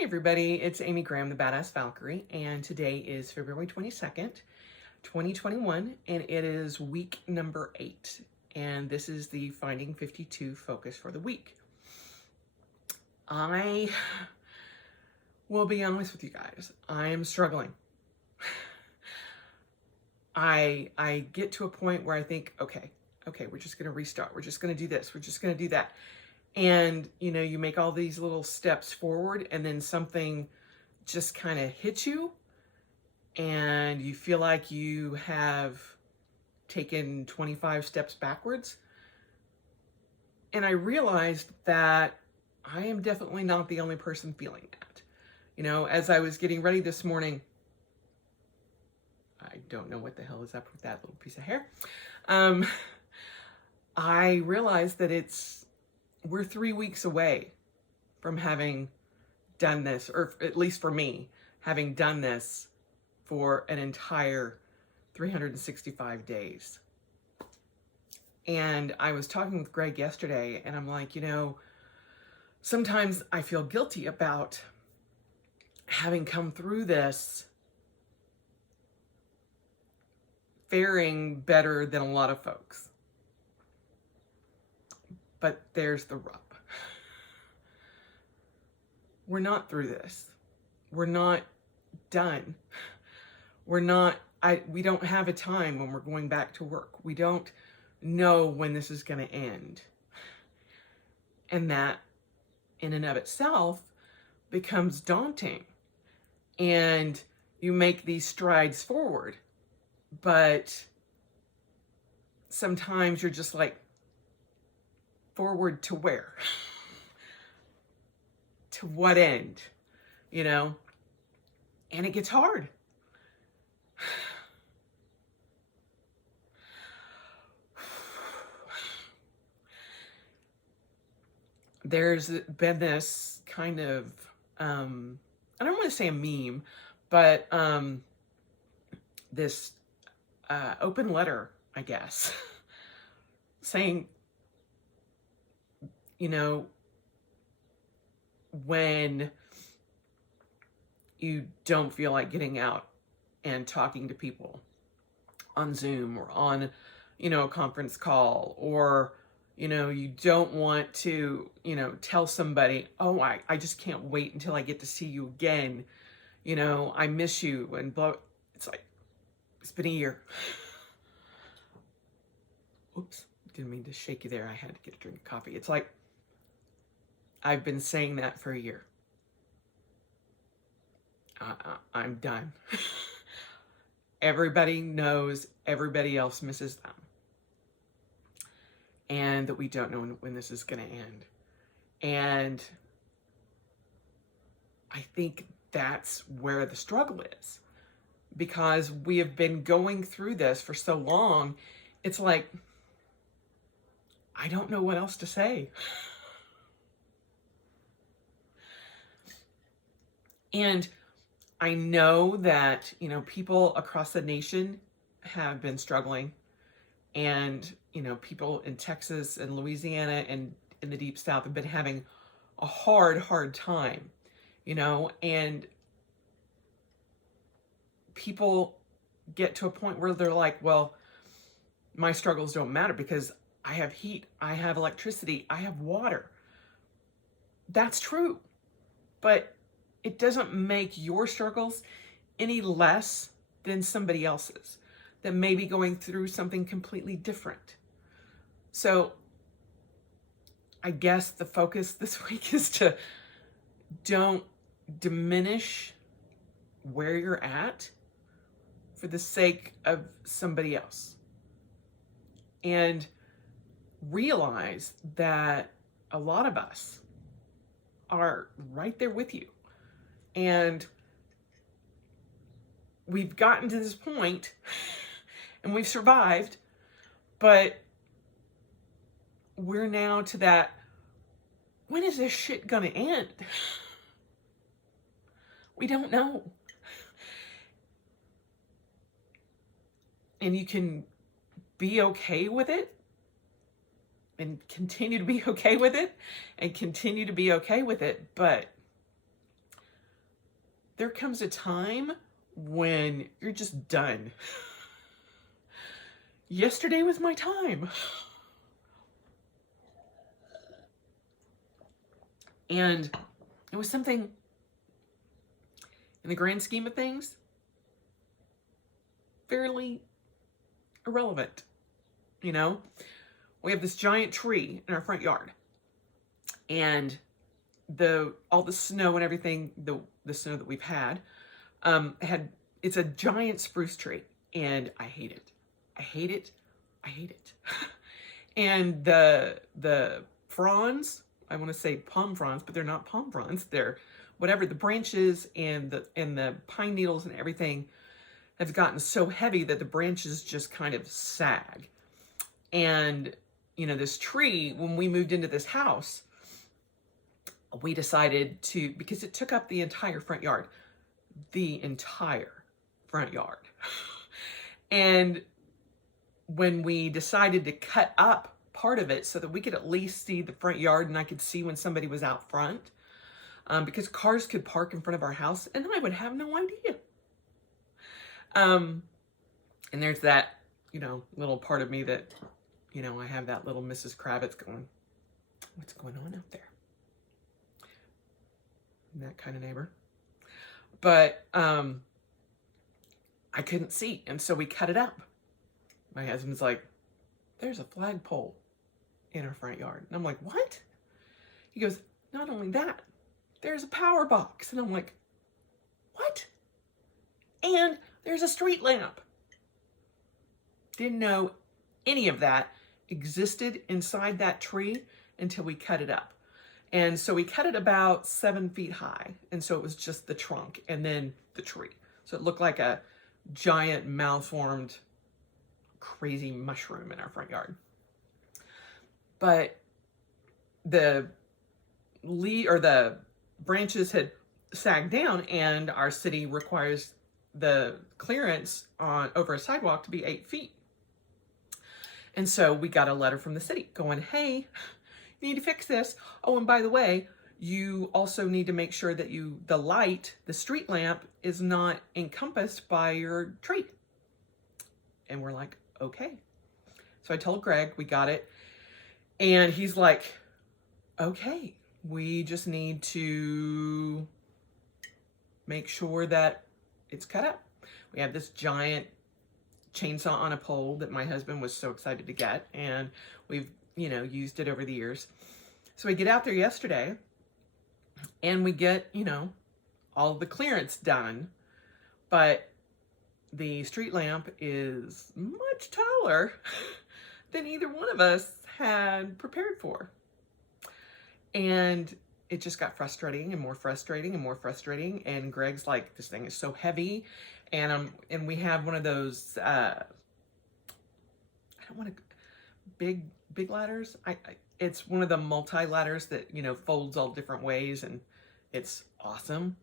Hey everybody, it's Amy Graham, the Badass Valkyrie, and today is February 22nd, 2021, and it is week number 8, and this is the Finding 52 focus for the week. I will be honest with you guys, I am struggling. I get to a point where I think, okay, we're just going to restart, we're just going to do this, we're just going to do that. And, you make all these little steps forward and then something just kind of hits you and you feel like you have taken 25 steps backwards. And I realized that I am definitely not the only person feeling that. As I was getting ready this morning, I don't know what the hell is up with that little piece of hair. I realized that we're 3 weeks away from having done this, or at least for me, having done this for an entire 365 days. And I was talking with Greg yesterday, and I'm like, sometimes I feel guilty about having come through this faring better than a lot of folks. But there's the rub. We're not through this. We're not done. We don't have a time when we're going back to work. We don't know when this is going to end. And that in and of itself becomes daunting. And you make these strides forward. But sometimes you're just like, forward to where? To what end? And it gets hard. There's been this kind of, I don't want to say a meme, but this open letter, I guess, saying, when you don't feel like getting out and talking to people on Zoom or on, a conference call, or, you don't want to, tell somebody, oh, I just can't wait until I get to see you again. I miss you and blah. It's like, it's been a year. Oops, didn't mean to shake you there. I had to get a drink of coffee. It's like, I've been saying that for a year. I'm done. Everybody knows everybody else misses them. And that we don't know when this is going to end. And I think that's where the struggle is. Because we have been going through this for so long, it's like, I don't know what else to say. And I know that, people across the nation have been struggling, and, people in Texas and Louisiana and in the Deep South have been having a hard time, and people get to a point where they're like, well, my struggles don't matter because I have heat, I have electricity, I have water. That's true. But it doesn't make your struggles any less than somebody else's that may be going through something completely different. So I guess the focus this week is to don't diminish where you're at for the sake of somebody else. And realize that a lot of us are right there with you. And we've gotten to this point and we've survived, but we're now to that, when is this shit gonna end? We don't know. And you can be okay with it and continue to be okay with it and continue to be okay with it, but there comes a time when you're just done. Yesterday was my time. And it was something, in the grand scheme of things, fairly irrelevant. You know, we have this giant tree in our front yard, and all the snow and everything, the snow that we've had it's a giant spruce tree, and I hate it. I hate it. I hate it. And the fronds, I want to say palm fronds, but they're not palm fronds. They're whatever, the branches and the pine needles and everything have gotten so heavy that the branches just kind of sag. And, you know, this tree, when we moved into this house, we decided to, because it took up the entire front yard. And when we decided to cut up part of it so that we could at least see the front yard and I could see when somebody was out front, because cars could park in front of our house and I would have no idea. And there's that, you know, little part of me that, you know, I have that little Mrs. Kravitz going, what's going on out there? That kind of neighbor. But I couldn't see, and so we cut it up. My husband's like, there's a flagpole in our front yard. And I'm like, what? He goes, not only that, there's a power box. And I'm like, what? And there's a street lamp. Didn't know any of that existed inside that tree until we cut it up. And so we cut it about 7 feet high. And so it was just the trunk and then the tree. So it looked like a giant malformed crazy mushroom in our front yard. But the branches had sagged down, and our city requires the clearance over a sidewalk to be 8 feet. And so we got a letter from the city going, hey, you need to fix this. Oh, and by the way, you also need to make sure that the street lamp is not encompassed by your tree. And we're like, okay. So I told Greg, we got it. And he's like, okay, we just need to make sure that it's cut up. We have this giant chainsaw on a pole that my husband was so excited to get, and we've, you know, used it over the years. So we get out there yesterday and we get, you know, all the clearance done, but the street lamp is much taller than either one of us had prepared for. And it just got frustrating and more frustrating and more frustrating. And Greg's like, this thing is so heavy. And we have one of those, I don't want to, big ladders. It's one of the multi-ladders that, you know, folds all different ways, and it's awesome.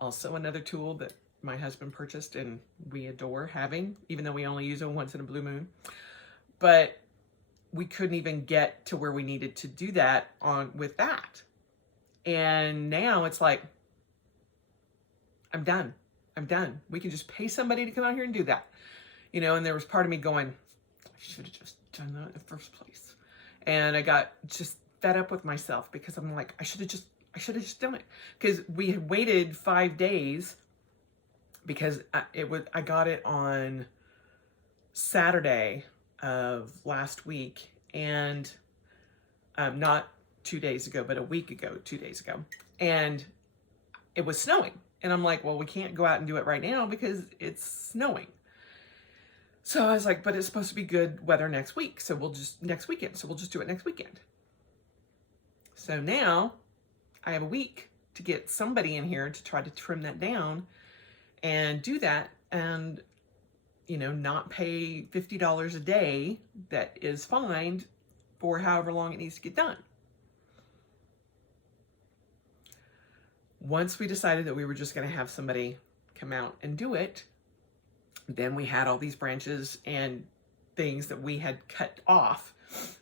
Also another tool that my husband purchased and we adore having, even though we only use it once in a blue moon. But we couldn't even get to where we needed to do that with that. And now it's like, I'm done. We can just pay somebody to come out here and do that. You know, and there was part of me going, I should have just done that in the first place. And I got just fed up with myself because I'm like, I should have just done it. Because we had waited 5 days because I got it on Saturday of last week, and not 2 days ago, but a week ago, 2 days ago. And it was snowing. And I'm like, well, we can't go out and do it right now because it's snowing. So I was like, but it's supposed to be good weather next week. So next weekend. So we'll just do it next weekend. So now I have a week to get somebody in here to try to trim that down and do that. And, you know, not pay $50 a day that is fined for however long it needs to get done. Once we decided that we were just going to have somebody come out and do it, then we had all these branches and things that we had cut off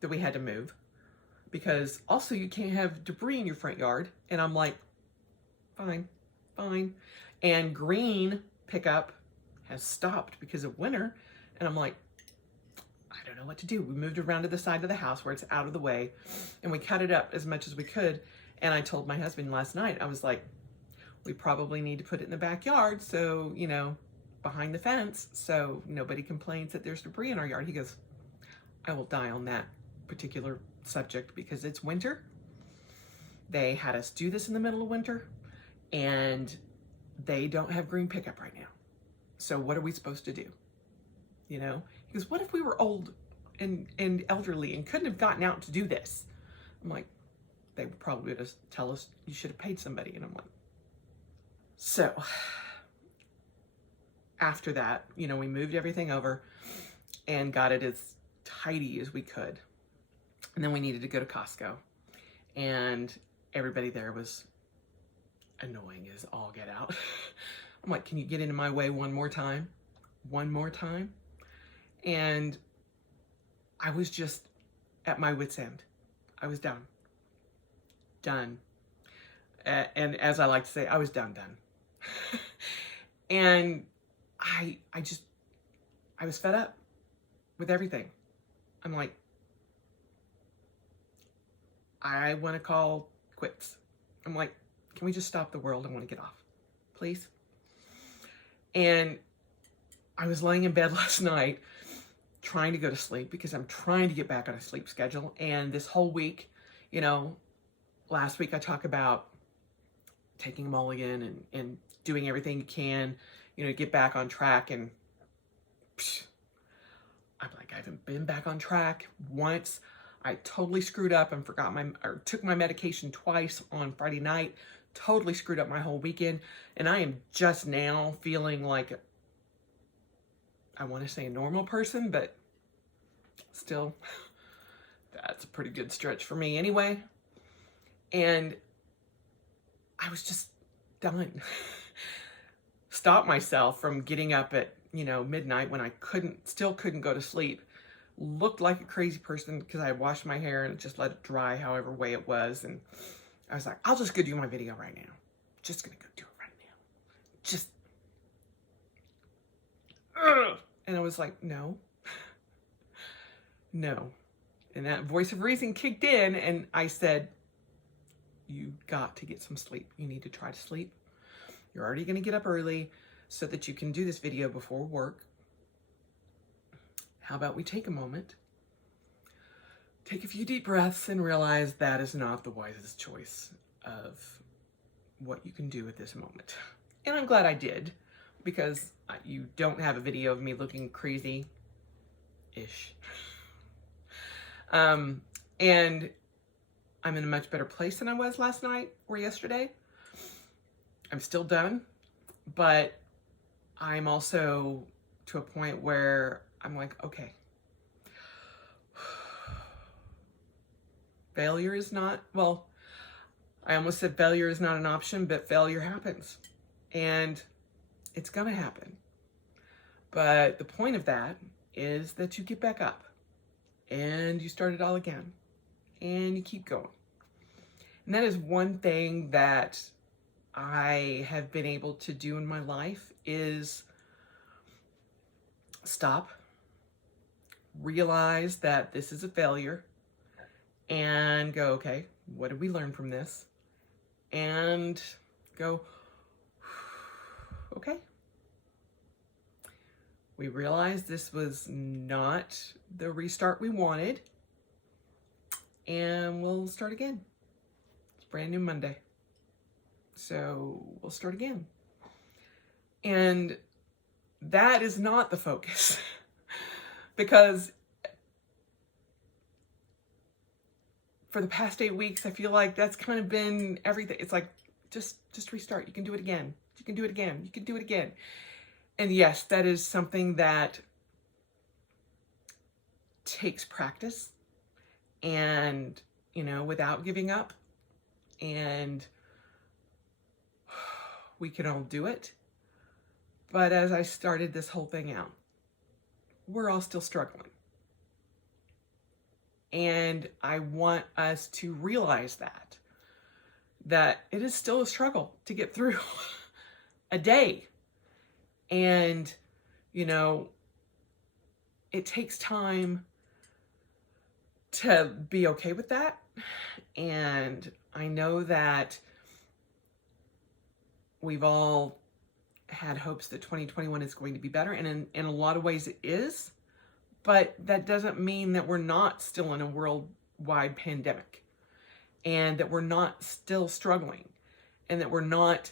that we had to move, because also you can't have debris in your front yard. And I'm like, fine. fine. And green pickup has stopped because of winter. And I'm like, I don't know what to do. We moved around to the side of the house where it's out of the way, and we cut it up as much as we could. And I told my husband last night, I was like, we probably need to put it in the backyard, so, you know, behind the fence, so nobody complains that there's debris in our yard. He goes, I will die on that particular subject because it's winter. They had us do this in the middle of winter, and they don't have green pickup right now. So what are we supposed to do? You know? He goes, what if we were old and elderly and couldn't have gotten out to do this? I'm like, they would probably just tell us you should have paid somebody. And I'm like, so after that, you know, we moved everything over and got it as tidy as we could. And then we needed to go to Costco, and everybody there was annoying as all get out. I'm like, can you get into my way one more time? One more time? And I was just at my wit's end. I was done. Done. And as I like to say, I was done. And I was fed up with everything. I'm like, I want to call quits. I'm like, can we just stop the world? I want to get off, please. And I was laying in bed last night trying to go to sleep because I'm trying to get back on a sleep schedule. And this whole week, you know, last week I talked about taking a mulligan and doing everything you can, you know, get back on track. And I'm like, I haven't been back on track once. I totally screwed up and took my medication twice on Friday night. Totally screwed up my whole weekend. And I am just now feeling like, I want to say a normal person, but still, that's a pretty good stretch for me anyway. And I was just done. Stopped myself from getting up at, you know, midnight when I still couldn't go to sleep. Looked like a crazy person because I had washed my hair and just let it dry however way it was. And I was like, I'll just go do my video right now. Just gonna go do it right now. Just, and I was like, no, no. And that voice of reason kicked in, and I said, you got to get some sleep. You need to try to sleep. You're already gonna get up early so that you can do this video before work. How about we take a moment, take a few deep breaths, and realize that is not the wisest choice of what you can do at this moment. And I'm glad I did, because you don't have a video of me looking crazy-ish. And I'm in a much better place than I was last night or yesterday. I'm still done, but I'm also to a point where I'm like, okay, failure is not, well, I almost said failure is not an option, but failure happens, and it's gonna happen. But the point of that is that you get back up and you start it all again and you keep going. And that is one thing that I have been able to do in my life is stop, realize that this is a failure, and go, okay, what did we learn from this? And go, okay, we realized this was not the restart we wanted, and we'll start again. It's brand new Monday, so we'll start again. And that is not the focus because for the past 8 weeks, I feel like that's kind of been everything. It's like, just restart. You can do it again. You can do it again. You can do it again. And yes, that is something that takes practice and, you know, without giving up. And we can all do it. But as I started this whole thing out, we're all still struggling. And I want us to realize that it is still a struggle to get through. a day. And, you know, it takes time to be okay with that. And I know that we've all had hopes that 2021 is going to be better. And in a lot of ways it is. But that doesn't mean that we're not still in a worldwide pandemic, and that we're not still struggling, and that we're not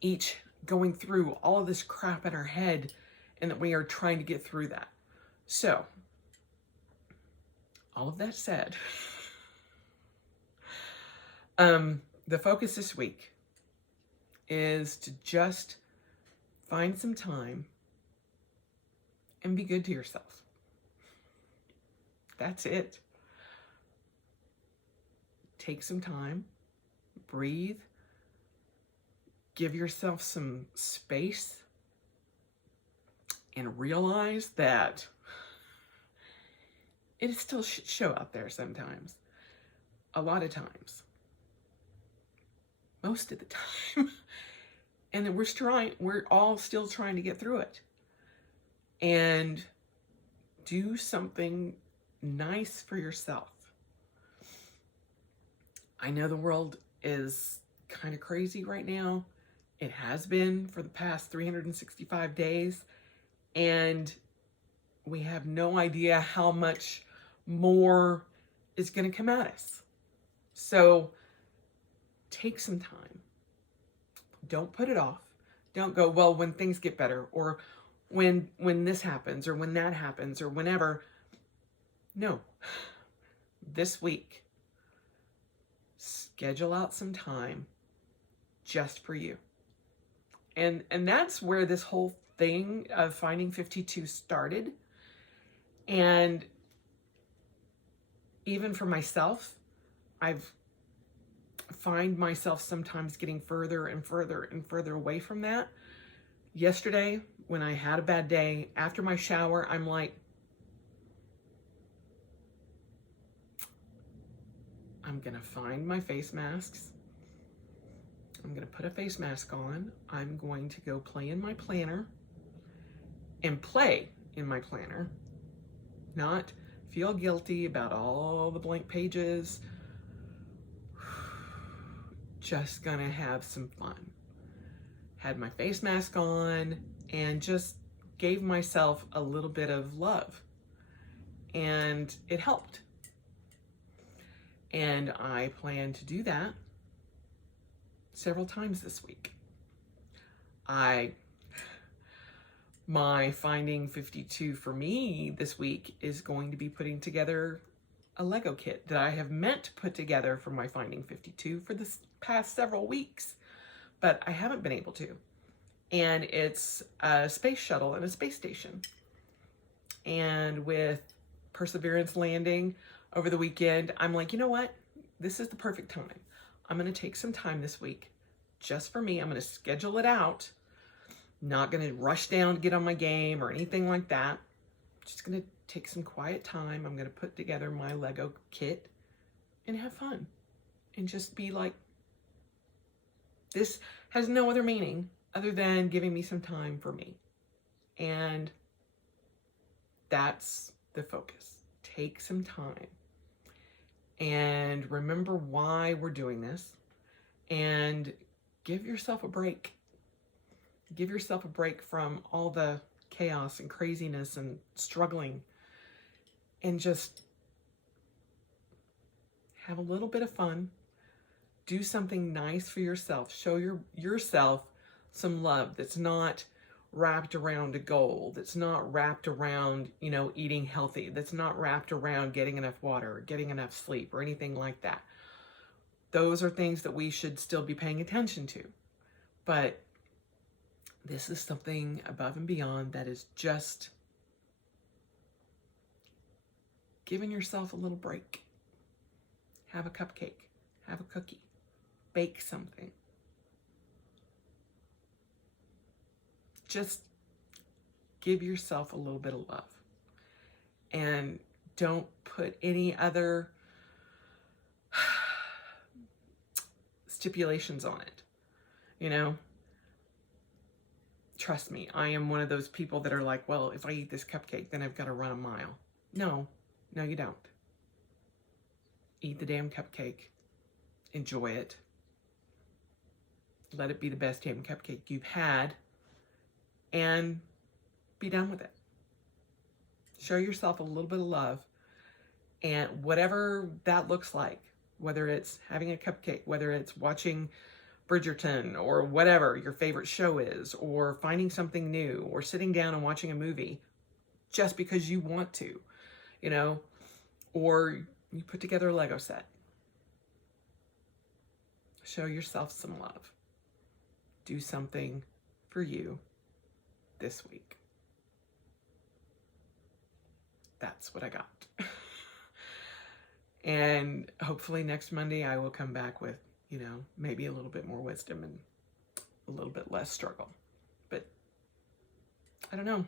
each going through all of this crap in our head, and that we are trying to get through that. So, all of that said, the focus this week is to just find some time and be good to yourself. That's it. Take some time, breathe, give yourself some space, and realize that it is still shit show out there sometimes. A lot of times. Most of the time. And that we're all still trying to get through it. And do something nice for yourself. I know the world is kind of crazy right now. It has been for the past 365 days. And we have no idea how much more is going to come at us. So take some time. Don't put it off. Don't go, well, when things get better, or when this happens, or when that happens, or whenever. No. This week, schedule out some time just for you. And that's where this whole thing of Finding 52 started. And even for myself, I've find myself sometimes getting further and further and further away from that. Yesterday, when I had a bad day, after my shower, I'm like, I'm going to find my face masks. I'm going to put a face mask on. I'm going to go play in my planner and play in my planner, not feel guilty about all the blank pages. Just going to have some fun. Had my face mask on and just gave myself a little bit of love. And it helped. And I plan to do that several times this week. My Finding 52 for me this week is going to be putting together a Lego kit that I have meant to put together for my Finding 52 for the past several weeks, but I haven't been able to. And it's a space shuttle and a space station. And with Perseverance landing over the weekend, I'm like, you know what? This is the perfect time. I'm going to take some time this week just for me. I'm going to schedule it out. Not going to rush down to get on my game or anything like that. Just going to take some quiet time. I'm going to put together my Lego kit and have fun. And just be like, this has no other meaning other than giving me some time for me. And that's the focus. Take some time. And remember why we're doing this. And give yourself a break. Give yourself a break from all the chaos and craziness and struggling. And just have a little bit of fun. Do something nice for yourself. Show yourself some love that's not wrapped around a goal, that's not wrapped around, eating healthy, that's not wrapped around getting enough water or getting enough sleep or anything like that. Those are things that we should still be paying attention to. But this is something above and beyond that is just giving yourself a little break. Have a cupcake, have a cookie, bake something. Just give yourself a little bit of love. And don't put any other stipulations on it. Trust me, I am one of those people that are like, well, if I eat this cupcake, then I've got to run a mile. No, no, you don't. Eat the damn cupcake. Enjoy it. Let it be the best damn cupcake you've had. And be done with it. Show yourself a little bit of love. And whatever that looks like, whether it's having a cupcake, whether it's watching Bridgerton or whatever your favorite show is, or finding something new, or sitting down and watching a movie just because you want to, you know, or you put together a Lego set. Show yourself some love. Do something for you this week. That's what I got. And hopefully next Monday I will come back with, you know, maybe a little bit more wisdom and a little bit less struggle. But I don't know.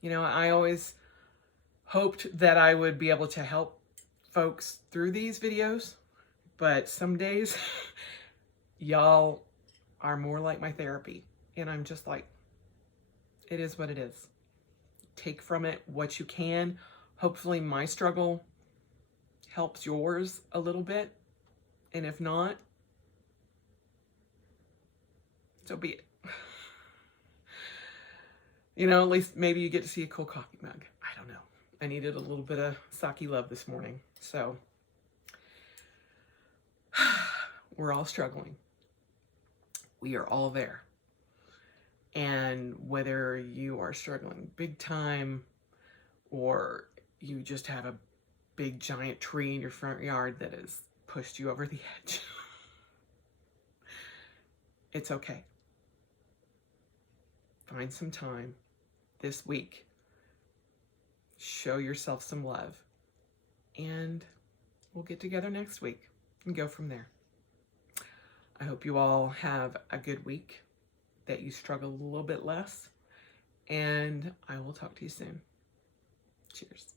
You know, I always hoped that I would be able to help folks through these videos, but some days y'all are more like my therapy. And I'm just like, it is what it is. Take from it what you can. Hopefully my struggle helps yours a little bit. And if not, so be it. You know, at least maybe you get to see a cool coffee mug. I don't know. I needed a little bit of sake love this morning. So we're all struggling. We are all there. And whether you are struggling big time or you just have a big giant tree in your front yard that has pushed you over the edge, it's okay. Find some time this week. Show yourself some love. And we'll get together next week and go from there. I hope you all have a good week, that you struggle a little bit less, and I will talk to you soon. Cheers.